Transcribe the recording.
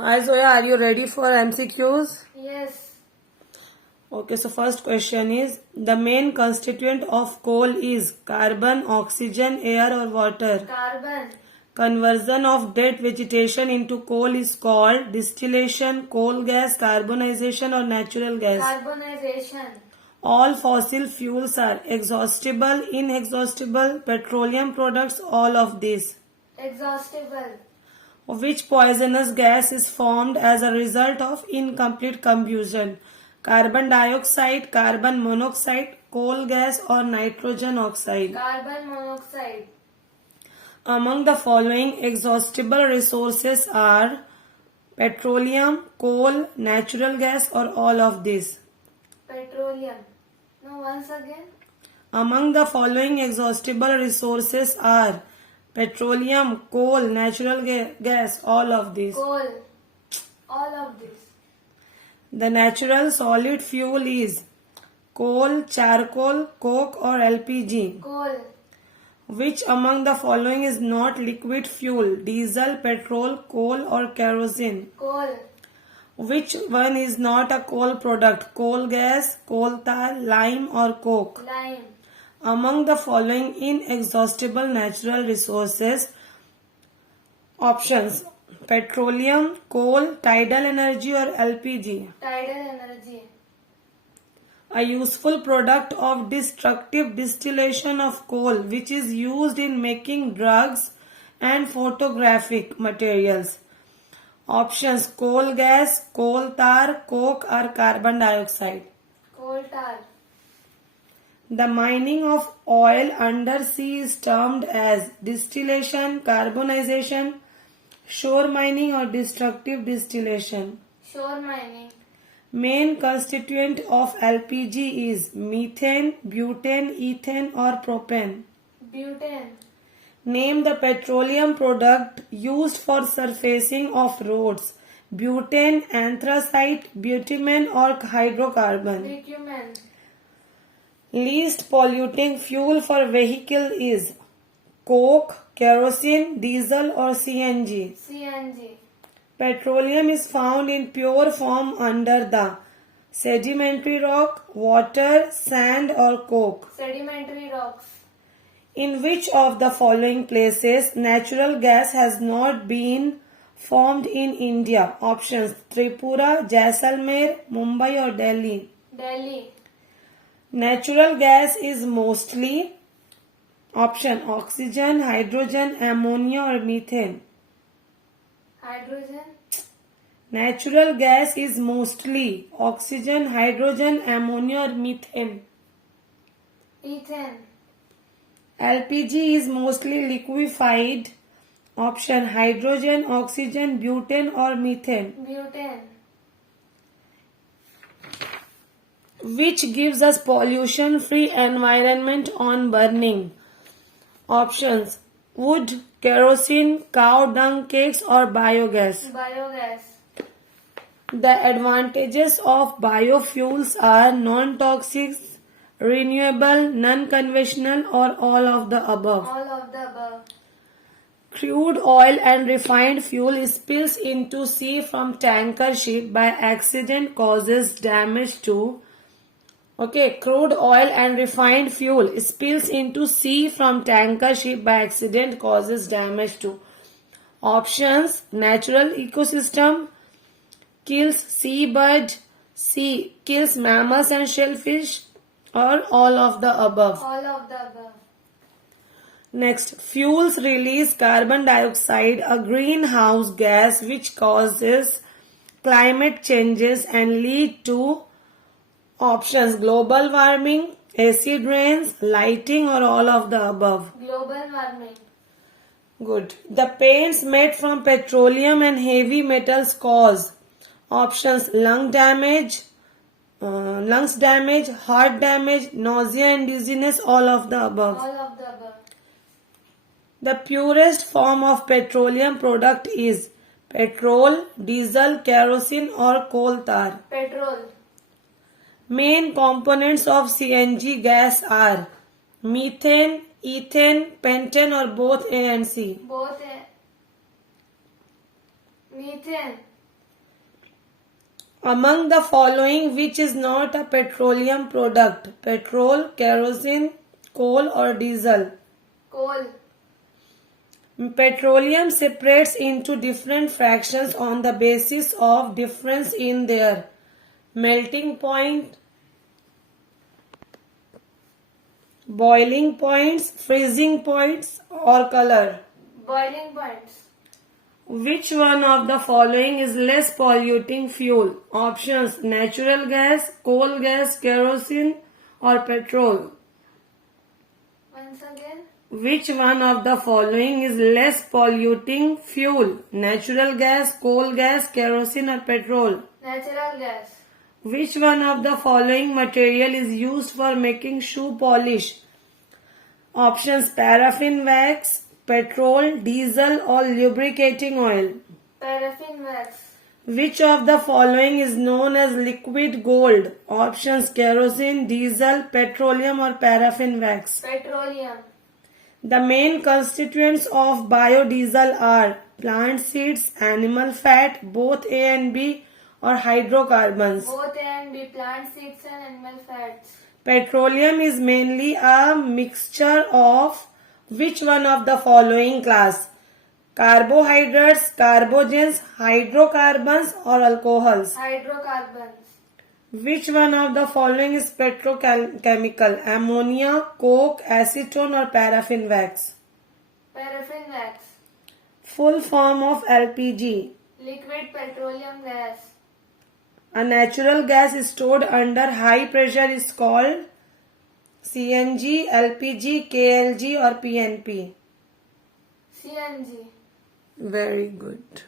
Hi Zoya, are you ready for MCQs? Yes. Okay, so first question is, the main constituent of coal is carbon, oxygen, air or water? Carbon. Conversion of dead vegetation into coal is called distillation, coal gas, carbonization or natural gas. Carbonization. All fossil fuels are exhaustible, inexhaustible, petroleum products, all of these. Exhaustible. Which poisonous gas is formed as a result of incomplete combustion? Carbon dioxide, carbon monoxide, coal gas or nitrogen oxide? Carbon monoxide. Among the following exhaustible resources are petroleum, coal, natural gas or all of these? Petroleum. No, once again. Among the following exhaustible resources are petroleum, coal, natural gas, all of these. Coal. All of this. The natural solid fuel is coal, charcoal, coke or LPG. Coal. Which among the following is not liquid fuel? Diesel, petrol, coal or kerosene? Coal. Which one is not a coal product? Coal gas, coal tar, lime or coke? Lime. Among the following inexhaustible natural resources, options: petroleum, coal, tidal energy or LPG. Tidal energy. A useful product of destructive distillation of coal, which is used in making drugs and photographic materials. Options: coal gas, coal tar, coke or carbon dioxide. Coal tar. The mining of oil under sea is termed as distillation, carbonization, shore mining or destructive distillation. Shore mining. Main constituent of LPG is methane, butane, ethane or propane. Butane. Name the petroleum product used for surfacing of roads. Butane, anthracite, bitumen or hydrocarbon. Bitumen. Least polluting fuel for vehicle is coke, kerosene, diesel or CNG. CNG. Petroleum is found in pure form under the sedimentary rock, water, sand or coke. Sedimentary rocks. In which of the following places natural gas has not been formed in India? Options: Tripura, Jaisalmer, Mumbai or Delhi. Delhi. Natural gas is mostly option: oxygen, hydrogen, ammonia or methane. Hydrogen. Natural gas is mostly oxygen, hydrogen, ammonia or methane. Ethane. LPG is mostly liquefied. Option: hydrogen, oxygen, butane or methane. Butane. Which gives us pollution-free environment on burning? Options: wood, kerosene, cow dung cakes or biogas. Biogas. The advantages of biofuels are non-toxic, renewable, non-conventional or all of the above. All of the above. Crude oil and refined fuel spills into sea from tanker ship by accident causes damage to. Crude oil and refined fuel spills into sea from tanker ship by accident causes damage to. Options: natural ecosystem, kills seabird, kills mammals and shellfish, or all of the above. All of the above. Next, fuels release carbon dioxide, a greenhouse gas which causes climate changes and lead to. Options: global warming, acid rains, lighting or all of the above. Global warming. Good. The paints made from petroleum and heavy metals cause. Options: lungs damage, heart damage, nausea and dizziness, all of the above. All of the above. The purest form of petroleum product is petrol, diesel, kerosene or coal tar. Petrol. Main components of CNG gas are methane, ethane, pentane or both A and C. Both. Methane. Among the following, which is not a petroleum product? Petrol, kerosene, coal or diesel? Coal. Petroleum separates into different fractions on the basis of difference in their melting point, boiling points, freezing points or color. Boiling points. Which one of the following is less polluting fuel? Options: natural gas, coal gas, kerosene or petrol. Once again. Which one of the following is less polluting fuel? Natural gas, coal gas, kerosene or petrol. Natural gas. Which one of the following material is used for making shoe polish? Options: paraffin wax, petrol, diesel or lubricating oil. Paraffin wax. Which of the following is known as liquid gold? Options: kerosene, diesel, petroleum or paraffin wax. Petroleum. The main constituents of biodiesel are plant seeds, animal fat, both A and B, or hydrocarbons. Both A and B, plant seeds and animal fats. Petroleum is mainly a mixture of which one of the following class? Carbohydrates, carbogens, hydrocarbons or alcohols. Hydrocarbons. Which one of the following is petrochemical? Ammonia, coke, acetone or paraffin wax. Paraffin wax. Full form of LPG. Liquid petroleum gas. A natural gas stored under high pressure is called CNG, LPG, KLG or PNP. CNG. Very good.